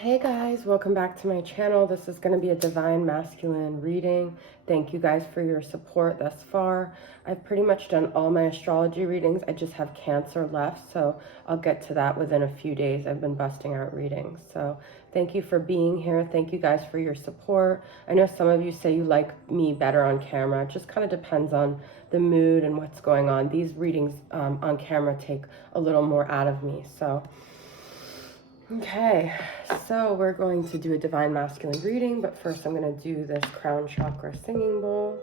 Hey guys, welcome back to my channel. This is going to be a divine masculine reading. Thank you guys for your support thus far. I've pretty much done all my astrology readings. I just have Cancer left, so I'll get to that within a few days. I've been busting out readings. So thank you for being here. Thank you guys for your support. I know some of you say you like me better on camera. It just kind of depends on the mood and what's going on. These readings on camera take a little more out of me. Okay, so we're going to do a divine masculine reading, but first I'm going to do this crown chakra singing bowl.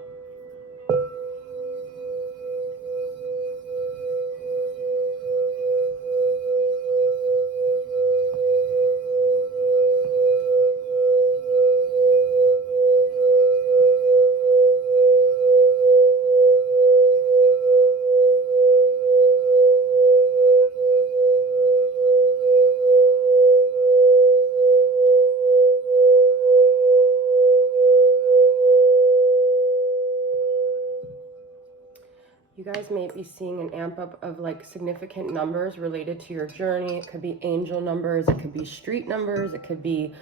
You guys may be seeing an amp up of like significant numbers related to your journey. It could be angel numbers, it could be street numbers, it could be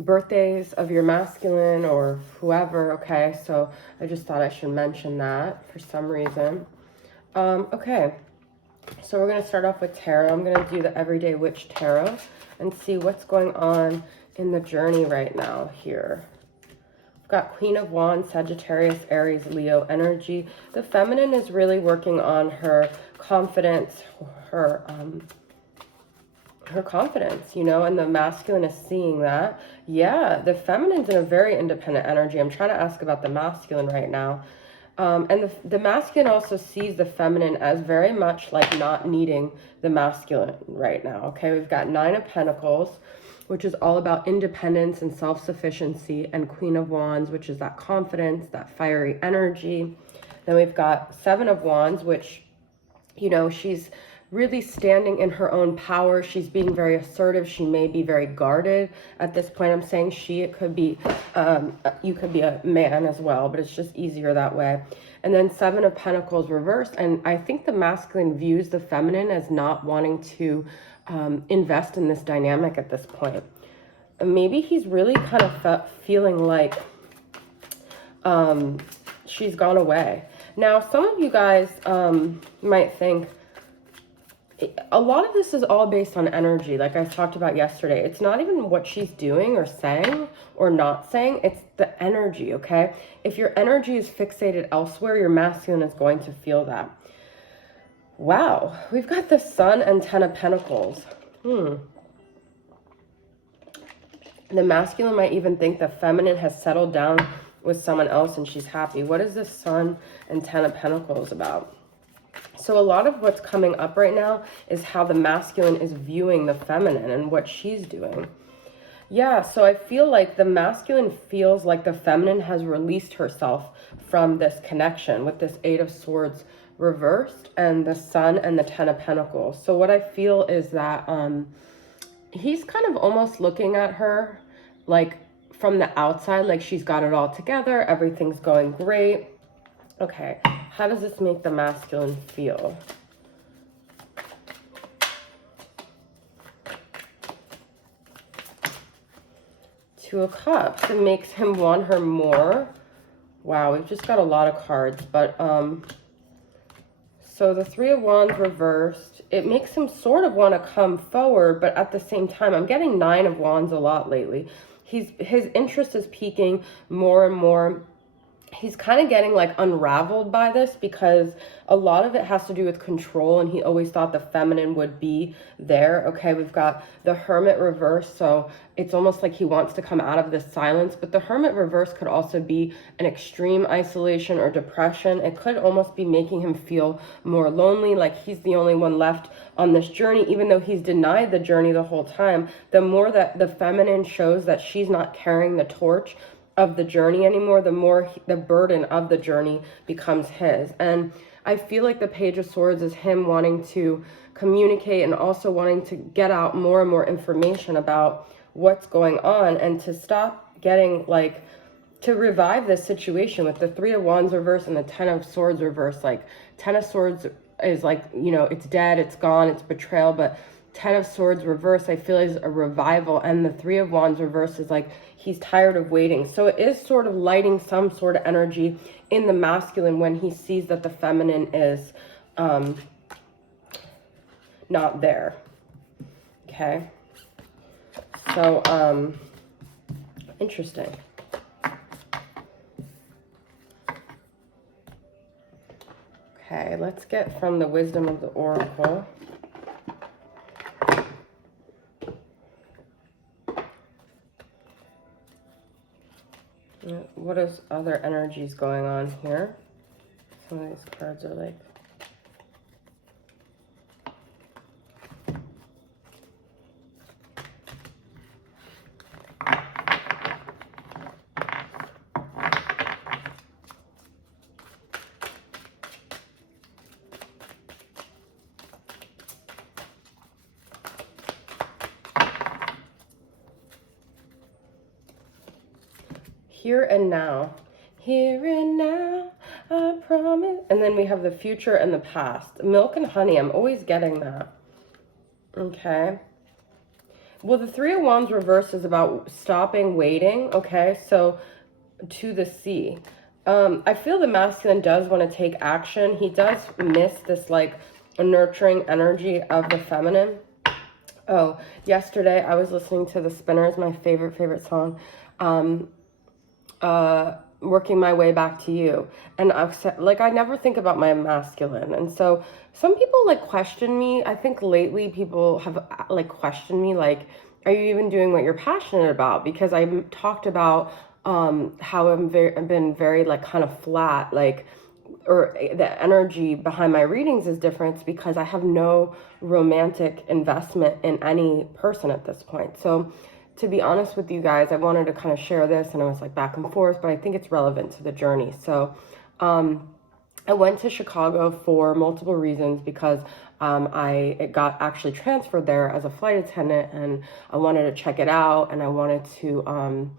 birthdays of your masculine or whoever. Okay, so I just thought I should mention that for some reason. Okay, so we're going to start off with tarot. I'm going to do the Everyday Witch Tarot and see what's going on in the journey right now here. Got Queen of Wands, Sagittarius, Aries, Leo energy. The feminine is really working on her confidence, her confidence, you know, and the masculine is seeing that. Yeah, the feminine's in a very independent energy. I'm trying to ask about the masculine right now. And the masculine also sees the feminine as very much like not needing the masculine right now. Okay, we've got Nine of Pentacles, which is all about independence and self-sufficiency, and Queen of Wands, which is that confidence, that fiery energy. Then we've got Seven of Wands, which, you know, she's really standing in her own power. She's being very assertive. She may be very guarded at this point. I'm saying she, it could be, you could be a man as well, but it's just easier that way. And then Seven of Pentacles reversed. And I think the masculine views the feminine as not wanting to invest in this dynamic at this point. Maybe he's really kind of feeling like she's gone away. Now, some of you guys might think, a lot of this is all based on energy, like I talked about yesterday. It's not even what she's doing or saying or not saying. It's the energy, okay? If your energy is fixated elsewhere, your masculine is going to feel that. Wow, we've got the Sun and Ten of Pentacles. The masculine might even think the feminine has settled down with someone else and she's happy. What is the Sun and Ten of Pentacles about? So a lot of what's coming up right now is how the masculine is viewing the feminine and what she's doing. Yeah, so I feel like the masculine feels like the feminine has released herself from this connection with this Eight of Swords reversed and the Sun and the Ten of Pentacles. So what I feel is that he's kind of almost looking at her like from the outside, like she's got it all together, everything's going great. Okay, how does this make the masculine feel? Two of Cups. It makes him want her more. Wow, we've just got a lot of cards, but so the Three of Wands reversed. It makes him sort of want to come forward, but at the same time, I'm getting Nine of Wands a lot lately. His interest is peaking more and more. He's kind of getting like unraveled by this because a lot of it has to do with control, and he always thought the feminine would be there. Okay, we've got the Hermit reverse, so it's almost like he wants to come out of this silence, but the Hermit reverse could also be an extreme isolation or depression. It could almost be making him feel more lonely, like he's the only one left on this journey, even though he's denied the journey the whole time. The more that the feminine shows that she's not carrying the torch of the journey anymore, the more the burden of the journey becomes his. And I feel like the Page of Swords is him wanting to communicate and also wanting to get out more and more information about what's going on and to stop getting like, to revive this situation with the Three of Wands reverse and the Ten of Swords reverse. Like Ten of Swords is like, you know, it's dead, it's gone, it's betrayal, but Ten of Swords reverse, I feel, is a revival, and the Three of Wands reverse is like he's tired of waiting. So it is sort of lighting some sort of energy in the masculine when he sees that the feminine is not there. Okay. So, interesting. Okay, let's get from the wisdom of the Oracle. What is other energies going on here? Some of these cards are like... Here and now. Here and now, I promise. And then we have the future and the past. Milk and honey, I'm always getting that. Okay. Well, the Three of Wands reverse is about stopping waiting. Okay, so to the sea. I feel the masculine does want to take action. He does miss this like nurturing energy of the feminine. Oh, yesterday I was listening to The Spinners, my favorite song. Working my way back to you, and I've said, like, I never think about my masculine, and so some people like question me. I think lately people have like questioned me, like, are you even doing what you're passionate about? Because I talked about how I've been very like kind of flat, like, or the energy behind my readings is different. It's because I have no romantic investment in any person at this point. So to be honest with you guys, I wanted to kind of share this, and I was like back and forth, but I think it's relevant to the journey. So I went to Chicago for multiple reasons, because I got actually transferred there as a flight attendant, and I wanted to check it out, and I wanted to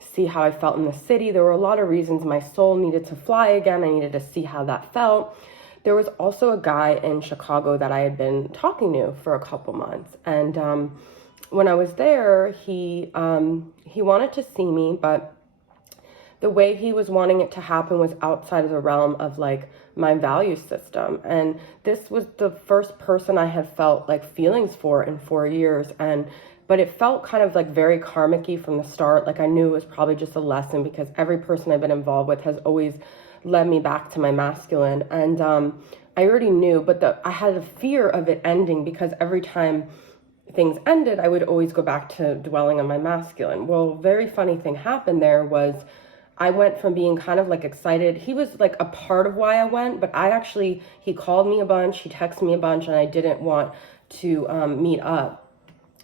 see how I felt in the city. There were a lot of reasons. My soul needed to fly again. I needed to see how that felt. There was also a guy in Chicago that I had been talking to for a couple months, and when I was there, he wanted to see me, but the way he was wanting it to happen was outside of the realm of like my value system. And this was the first person I had felt like feelings for in 4 years. But it felt kind of like very karmic-y from the start. Like I knew it was probably just a lesson, because every person I've been involved with has always led me back to my masculine. And I already knew, but I had a fear of it ending, because every time things ended, I would always go back to dwelling on my masculine. Well, very funny thing happened there was I went from being kind of like excited. He was like a part of why I went, but he called me a bunch, he texted me a bunch, and I didn't want to meet up,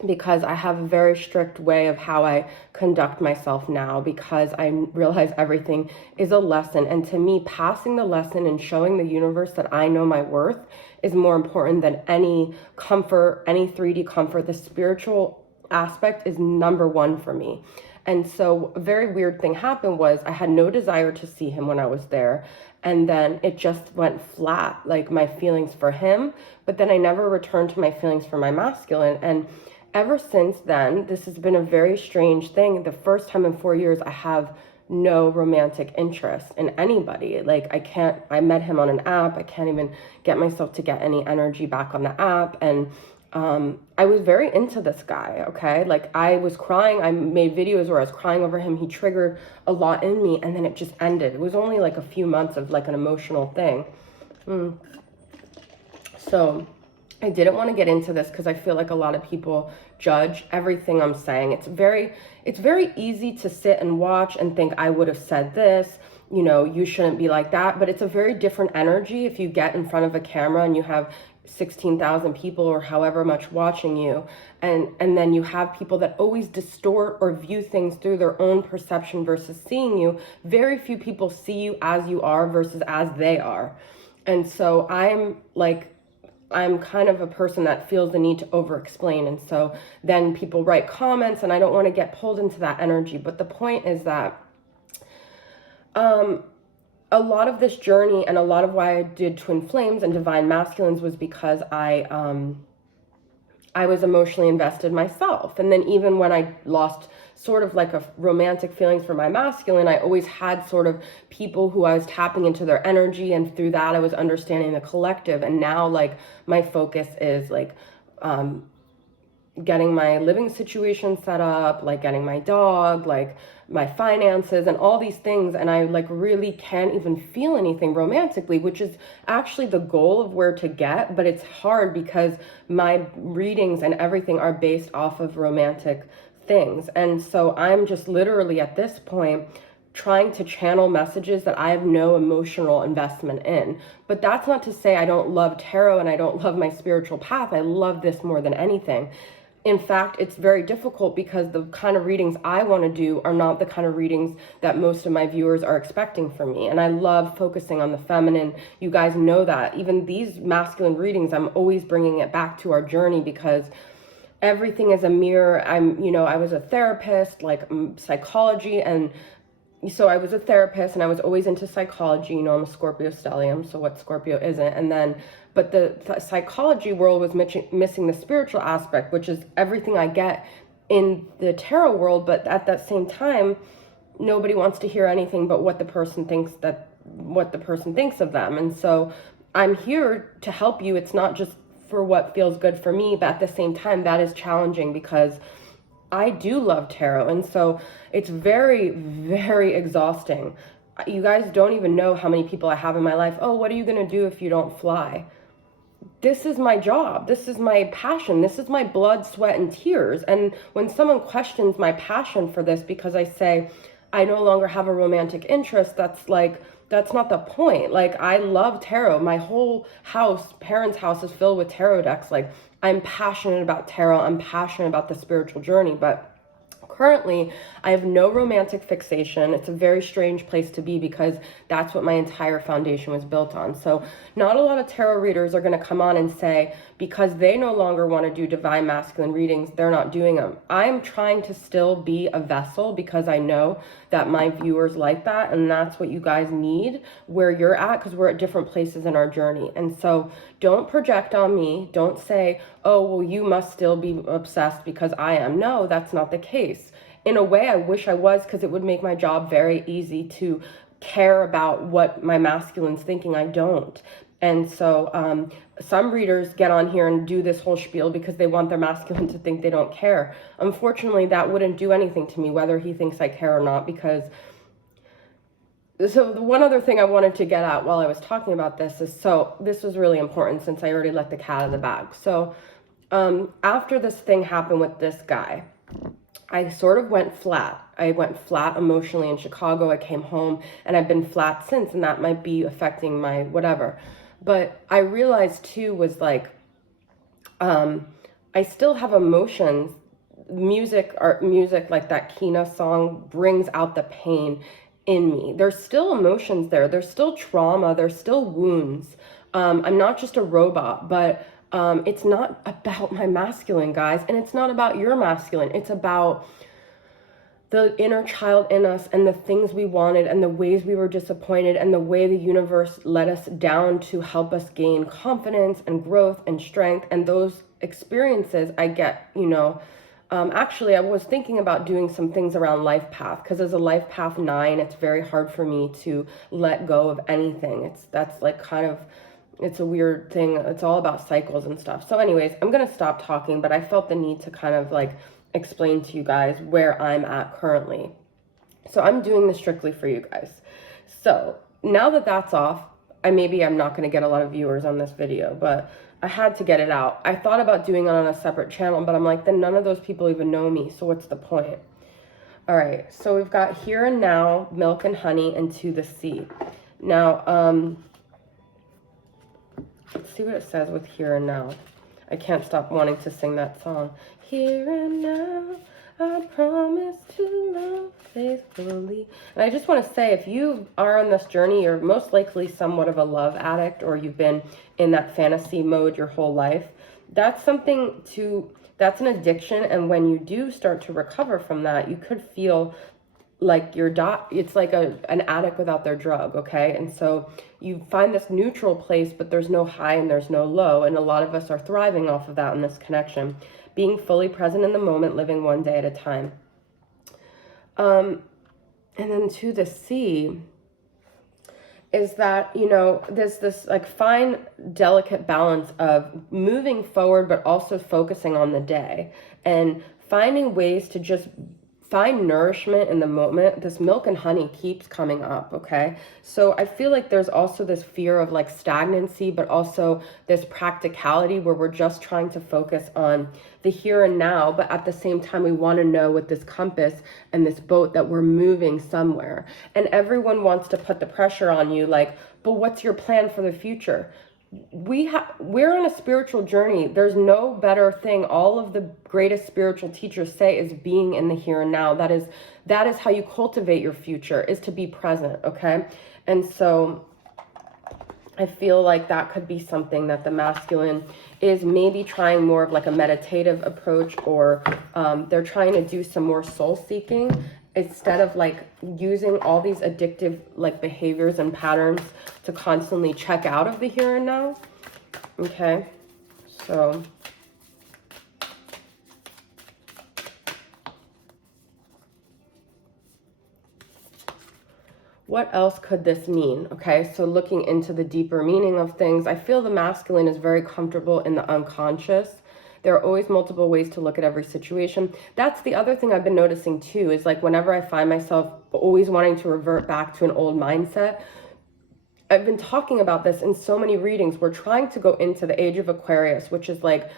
because I have a very strict way of how I conduct myself now, because I realize everything is a lesson. And to me, passing the lesson and showing the universe that I know my worth is more important than any comfort, any 3D comfort. The spiritual aspect is number one for me. And so a very weird thing happened was I had no desire to see him when I was there. And then it just went flat, like my feelings for him. But then I never returned to my feelings for my masculine. And ever since then, this has been a very strange thing. The first time in 4 years, I have no romantic interest in anybody. Like I met him on an app. I can't even get myself to get any energy back on the app. And I was very into this guy, okay? Like I was crying. I made videos where I was crying over him. He triggered a lot in me, and then it just ended. It was only like a few months of like an emotional thing. So I didn't want to get into this because I feel like a lot of people judge everything I'm saying. It's very easy to sit and watch and think I would have said this, you know, you shouldn't be like that. But it's a very different energy if you get in front of a camera and you have 16,000 people or however much watching you, and then you have people that always distort or view things through their own perception versus seeing you. Very few people see you as you are versus as they are. And so I'm kind of a person that feels the need to over-explain. And so then people write comments, and I don't want to get pulled into that energy. But the point is that a lot of this journey and a lot of why I did Twin Flames and Divine Masculines was because I I was emotionally invested myself. And then even when I lost sort of like a romantic feelings for my masculine, I always had sort of people who I was tapping into their energy, and through that I was understanding the collective. And now like my focus is like getting my living situation set up, like getting my dog, like my finances and all these things. And I like really can't even feel anything romantically, which is actually the goal of where to get, but it's hard because my readings and everything are based off of romantic things. And so I'm just literally at this point trying to channel messages that I have no emotional investment in. But that's not to say I don't love tarot and I don't love my spiritual path. I love this more than anything. In fact, it's very difficult because the kind of readings I want to do are not the kind of readings that most of my viewers are expecting from me. And I love focusing on the feminine. You guys know that. Even these masculine readings, I'm always bringing it back to our journey because everything is a mirror. I was a therapist, like psychology, and so I was a therapist and I was always into psychology. I'm a Scorpio stellium, so what Scorpio isn't? And then, but the psychology world was missing the spiritual aspect, which is everything I get in the tarot world. But at that same time, nobody wants to hear anything but what the person thinks of them. And so I'm here to help you. It's not just for what feels good for me, but at the same time, that is challenging because I do love tarot. And so it's very, very exhausting. You guys don't even know how many people I have in my life. Oh, what are you going to do if you don't fly? This is my job. This is my passion. This is my blood, sweat, and tears. And when someone questions my passion for this because I say I no longer have a romantic interest, that's not the point. Like, I love tarot. My whole house, parents' house, is filled with tarot decks. Like, I'm passionate about tarot. I'm passionate about the spiritual journey, but currently, I have no romantic fixation. It's a very strange place to be because that's what my entire foundation was built on. So not a lot of tarot readers are going to come on and say, because they no longer want to do divine masculine readings, they're not doing them. I'm trying to still be a vessel because I know that my viewers like that, and that's what you guys need where you're at, because we're at different places in our journey. And so don't project on me. Don't say, oh, well, you must still be obsessed because I am. No, that's not the case. In a way, I wish I was, because it would make my job very easy to care about what my masculine's thinking. I don't. And so some readers get on here and do this whole spiel because they want their masculine to think they don't care. Unfortunately, that wouldn't do anything to me, whether he thinks I care or not, because... So the one other thing I wanted to get at while I was talking about this is, so this was really important since I already let the cat out of the bag. So after this thing happened with this guy, I sort of went flat. I went flat emotionally in Chicago. I came home and I've been flat since, and that might be affecting my whatever. But I realized too was like, I still have emotions. Music like that Kina song brings out the pain in me. There's still emotions there. There's still trauma. There's still wounds. I'm not just a robot, but it's not about my masculine, guys. And it's not about your masculine. It's about the inner child in us and the things we wanted and the ways we were disappointed and the way the universe let us down to help us gain confidence and growth and strength. And those experiences I get, actually, I was thinking about doing some things around life path, because as a life path 9, it's very hard for me to let go of anything. It's a weird thing. It's all about cycles and stuff. So anyways, I'm going to stop talking, but I felt the need to kind of like explain to you guys where I'm at currently. So I'm doing this strictly for you guys. So now that that's off, I'm not going to get a lot of viewers on this video, but I had to get it out. I thought about doing it on a separate channel, but I'm like, then none of those people even know me, so what's the point? All right, so we've got Here and Now, Milk and Honey, and To the Sea. Now, let's see what it says with Here and Now. I can't stop wanting to sing that song. Here and now, I promise to love faithfully. And I just want to say, if you are on this journey, you're most likely somewhat of a love addict, or you've been in that fantasy mode your whole life. That's an addiction. And when you do start to recover from that, you could feel like it's like an addict without their drug, okay? And so you find this neutral place, but there's no high and there's no low, and a lot of us are thriving off of that in this connection. Being fully present in the moment, living one day at a time. And then to the C is that, you know, there's this like fine, delicate balance of moving forward, but also focusing on the day and finding ways to just find nourishment in the moment. This milk and honey keeps coming up, okay? So I feel like there's also this fear of like stagnancy, but also this practicality where we're just trying to focus on the here and now, but at the same time we want to know with this compass and this boat that we're moving somewhere. And everyone wants to put the pressure on you like, but what's your plan for the future? We're on a spiritual journey. There's no better thing. All of the greatest spiritual teachers say is being in the here and now. That is how you cultivate your future, is to be present, okay? And so I feel like that could be something that the masculine is maybe trying more of like a meditative approach, or they're trying to do some more soul seeking instead of like using all these addictive like behaviors and patterns to constantly check out of the here and now. Okay, so what else could this mean? Okay, so looking into the deeper meaning of things, I feel the masculine is very comfortable in the unconscious. There are always multiple ways to look at every situation. That's the other thing I've been noticing too, is like whenever I find myself always wanting to revert back to an old mindset, I've been talking about this in so many readings. We're trying to go into the age of Aquarius, which is like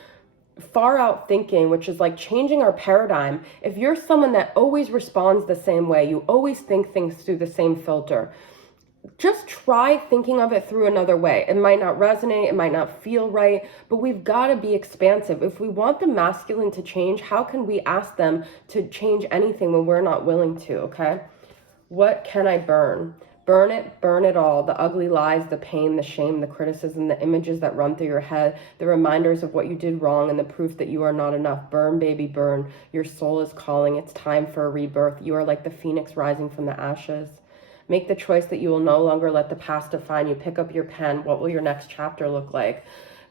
far out thinking, which is like changing our paradigm. If you're someone that always responds the same way, you always think things through the same filter, just try thinking of it through another way. It might not resonate, it might not feel right, but we've got to be expansive. If we want the masculine to change, how can we ask them to change anything when we're not willing to, okay? What can I burn? Burn it all. The ugly lies, the pain, the shame, the criticism, the images that run through your head, the reminders of what you did wrong, and the proof that you are not enough. Burn, baby, burn. Your soul is calling. It's time for a rebirth. You are like the phoenix rising from the ashes. Make the choice that you will no longer let the past define you. Pick up your pen. What will your next chapter look like?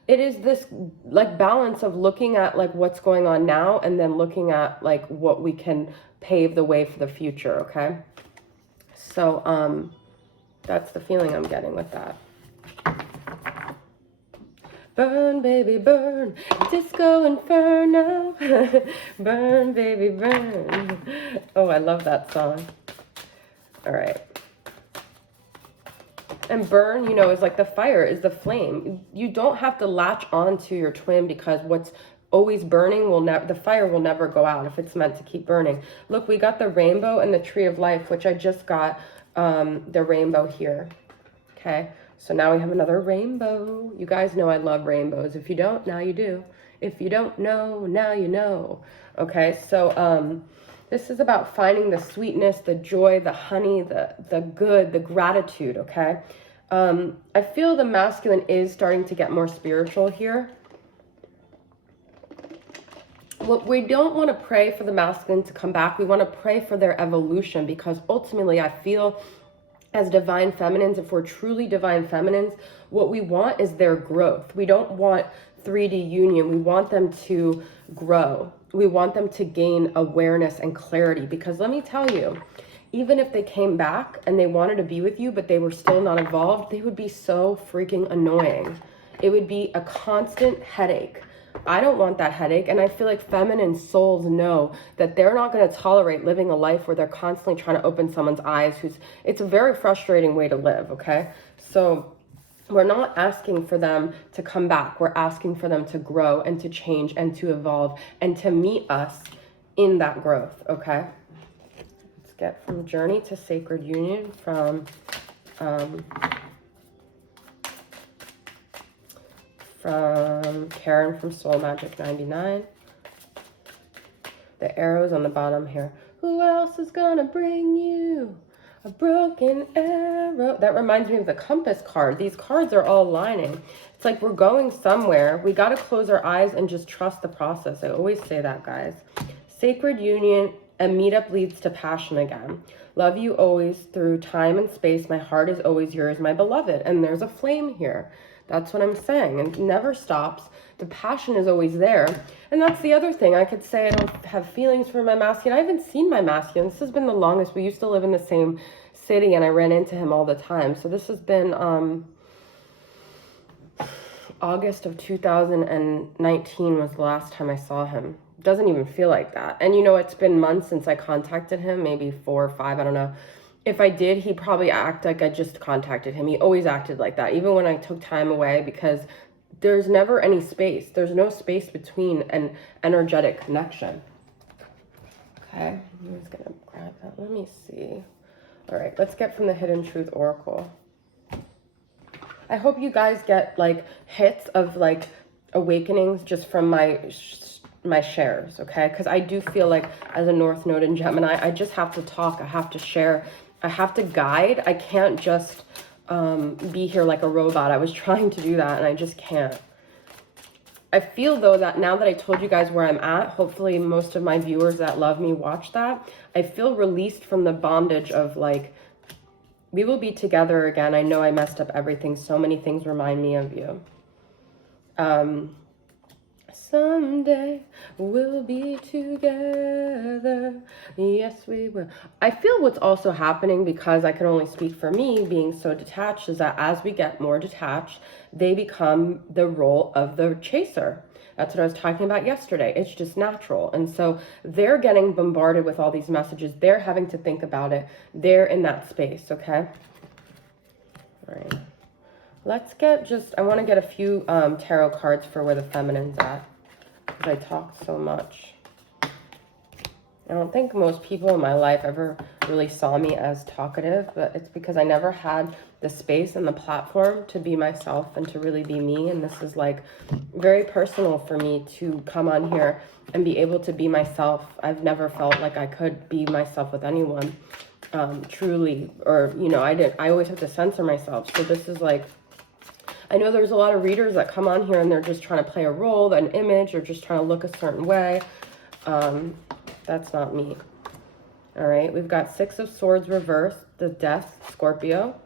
It is this like balance of looking at like what's going on now and then looking at like what we can pave the way for the future, okay? So that's the feeling I'm getting with that. Burn, baby, burn, disco inferno. Burn, baby, burn. Oh, I love that song. All right. And burn, you know, is like the fire, is the flame. You don't have to latch on to your twin, because what's always burning will never, the fire will never go out if it's meant to keep burning. Look, we got the rainbow and the tree of life, which I just got the rainbow here. Okay, so now we have another rainbow. You guys know I love rainbows. If you don't, now you do. If you don't know, now you know. Okay, so this is about finding the sweetness, the joy, the honey, the good, the gratitude, okay? I feel the masculine is starting to get more spiritual here. Well, we don't want to pray for the masculine to come back. We want to pray for their evolution, because ultimately I feel as divine feminines, if we're truly divine feminines, what we want is their growth. We don't want 3D union. We want them to grow. We want them to gain awareness and clarity, because let me tell you, even if they came back and they wanted to be with you, but they were still not evolved, they would be so freaking annoying. It would be a constant headache. I don't want that headache, and I feel like feminine souls know that they're not going to tolerate living a life where they're constantly trying to open someone's eyes. It's a very frustrating way to live, okay? So we're not asking for them to come back. We're asking for them to grow and to change and to evolve and to meet us in that growth, okay? Let's get from journey to sacred union, from Karen from Soul Magic 99. The arrows on the bottom here. Who else is gonna bring you a broken arrow? That reminds me of the compass card. These cards are all aligning. It's like we're going somewhere. We got to close our eyes and just trust the process. I always say that, guys. Sacred union A meetup leads to passion again. Love you always through time and space. My heart is always yours, my beloved. And there's a flame here. That's what I'm saying. And it never stops. The passion is always there. And that's the other thing. I could say I don't have feelings for my masculine. I haven't seen my masculine. This has been the longest. We used to live in the same city and I ran into him all the time. So this has been August of 2019 was the last time I saw him. Doesn't even feel like that. And you know, it's been months since I contacted him, maybe 4 or 5, I don't know. If I did, he'd probably act like I just contacted him. He always acted like that, even when I took time away, because there's never any space. There's no space between an energetic connection. Okay, I'm just gonna grab that. Let me see. All right, let's get from the Hidden Truth Oracle. I hope you guys get like hits of like awakenings just from my shares, okay? Because I do feel like as a North Node in Gemini, I just have to talk. I have to share. I have to guide. I can't just be here like a robot. I was trying to do that and I just can't. I feel though that now that I told you guys where I'm at, hopefully most of my viewers that love me watch that. I feel released from the bondage of like, we will be together again. I know I messed up everything. So many things remind me of you. Someday we'll be together. Yes, we will. I feel what's also happening, because I can only speak for me being so detached, is that as we get more detached, they become the role of the chaser. That's what I was talking about yesterday. It's just natural. And so they're getting bombarded with all these messages. They're having to think about it. They're in that space, okay? All right. Let's get just, I want to get a few tarot cards for where the feminine's at, because I talk so much. I don't think most people in my life ever really saw me as talkative, but it's because I never had the space and the platform to be myself and to really be me. And this is like very personal for me to come on here and be able to be myself. I've never felt like I could be myself with anyone, truly, or, you know, I always have to censor myself. So this is like, I know there's a lot of readers that come on here and they're just trying to play a role, an image, or just trying to look a certain way. That's not me. All right, we've got Six of Swords reversed, the Death, Scorpio.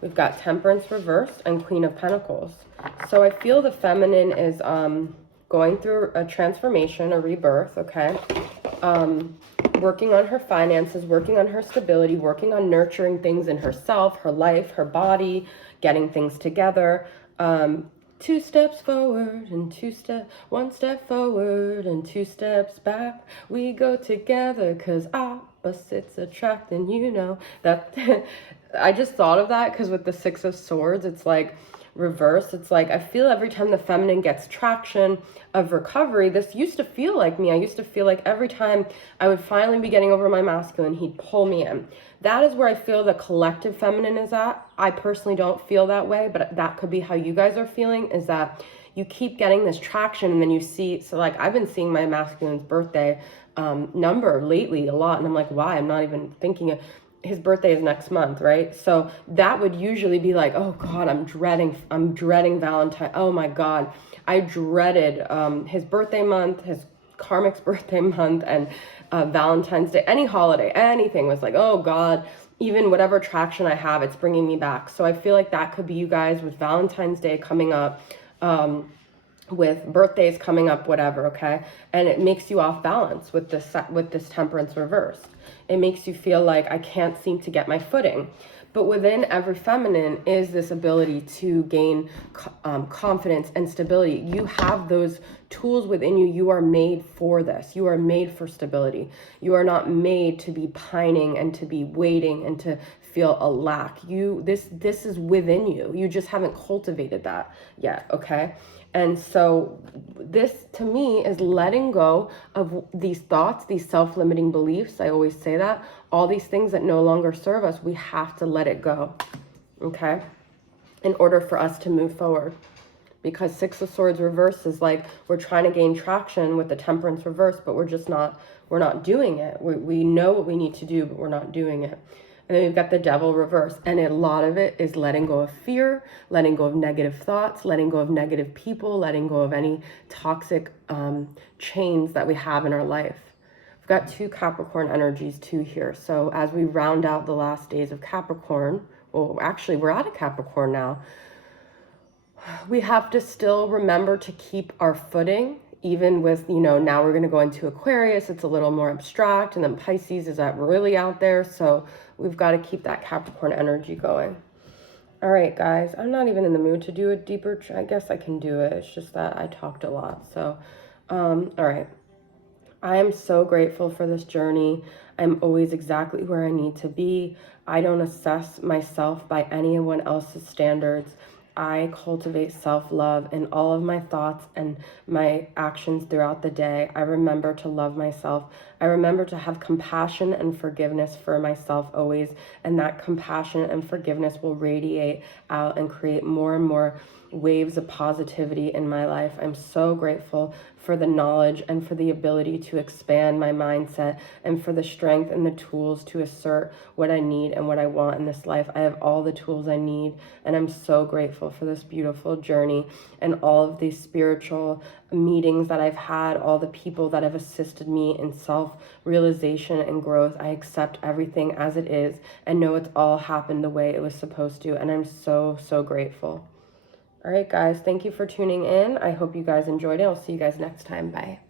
We've got Temperance reversed and Queen of Pentacles. So I feel the feminine is going through a transformation, a rebirth, okay? Working on her finances, working on her stability, working on nurturing things in herself, her life, her body, getting things together. 2 steps forward and 1 step forward and 2 steps back. We go together because opposites attract, and you know that. I just thought of that because with the Six of Swords, it's like reverse. It's like I feel every time the feminine gets traction of recovery, this used to feel like me. I used to feel like every time I would finally be getting over my masculine, he'd pull me in. That is where I feel the collective feminine is at. I personally don't feel that way, but that could be how you guys are feeling, is that you keep getting this traction and then you see, so like I've been seeing my masculine's birthday number lately a lot, and I'm like, why? I'm not even thinking of, his birthday is next month, right? So that would usually be like, oh God, I'm dreading Valentine. Oh my God. I dreaded his birthday month, his karmic's birthday month, and Valentine's Day, any holiday, anything was like, oh God, even whatever traction I have, it's bringing me back. So I feel like that could be you guys with Valentine's Day coming up, with birthdays coming up, whatever, okay? And it makes you off balance with this Temperance reversed. It makes you feel like I can't seem to get my footing. But within every feminine is this ability to gain confidence and stability. You have those tools within you. You are made for this. You are made for stability. You are not made to be pining and to be waiting and to feel a lack. This is within you. You just haven't cultivated that yet, okay? And so this, to me, is letting go of these thoughts, these self-limiting beliefs. I always say that. All these things that no longer serve us, we have to let it go, okay? In order for us to move forward. Because Six of Swords reverse is like we're trying to gain traction with the Temperance reverse, but we're not doing it. We know what we need to do, but we're not doing it. And then we've got the Devil reverse. And a lot of it is letting go of fear, letting go of negative thoughts, letting go of negative people, letting go of any toxic chains that we have in our life. We've got 2 Capricorn energies too here. So as we round out the last days of Capricorn, well, actually we're out of Capricorn now, we have to still remember to keep our footing, even with, now we're going to go into Aquarius. It's a little more abstract. And then Pisces is really out there. So we've got to keep that Capricorn energy going. All right, guys, I'm not even in the mood to do a deeper, I guess I can do it. It's just that I talked a lot. So, all right. I am so grateful for this journey. I'm always exactly where I need to be. I don't assess myself by anyone else's standards. I cultivate self-love in all of my thoughts and my actions throughout the day. I remember to love myself. I remember to have compassion and forgiveness for myself always. And that compassion and forgiveness will radiate out and create more and more waves of positivity in my life. I'm so grateful for the knowledge and for the ability to expand my mindset and for the strength and the tools to assert what I need and what I want in this life. I have all the tools I need, and I'm so grateful for this beautiful journey and all of these spiritual meetings that I've had, all the people that have assisted me in self-realization and growth. I accept everything as it is and know it's all happened the way it was supposed to, and I'm so, so grateful. All right, guys, thank you for tuning in. I hope you guys enjoyed it. I'll see you guys next time. Bye.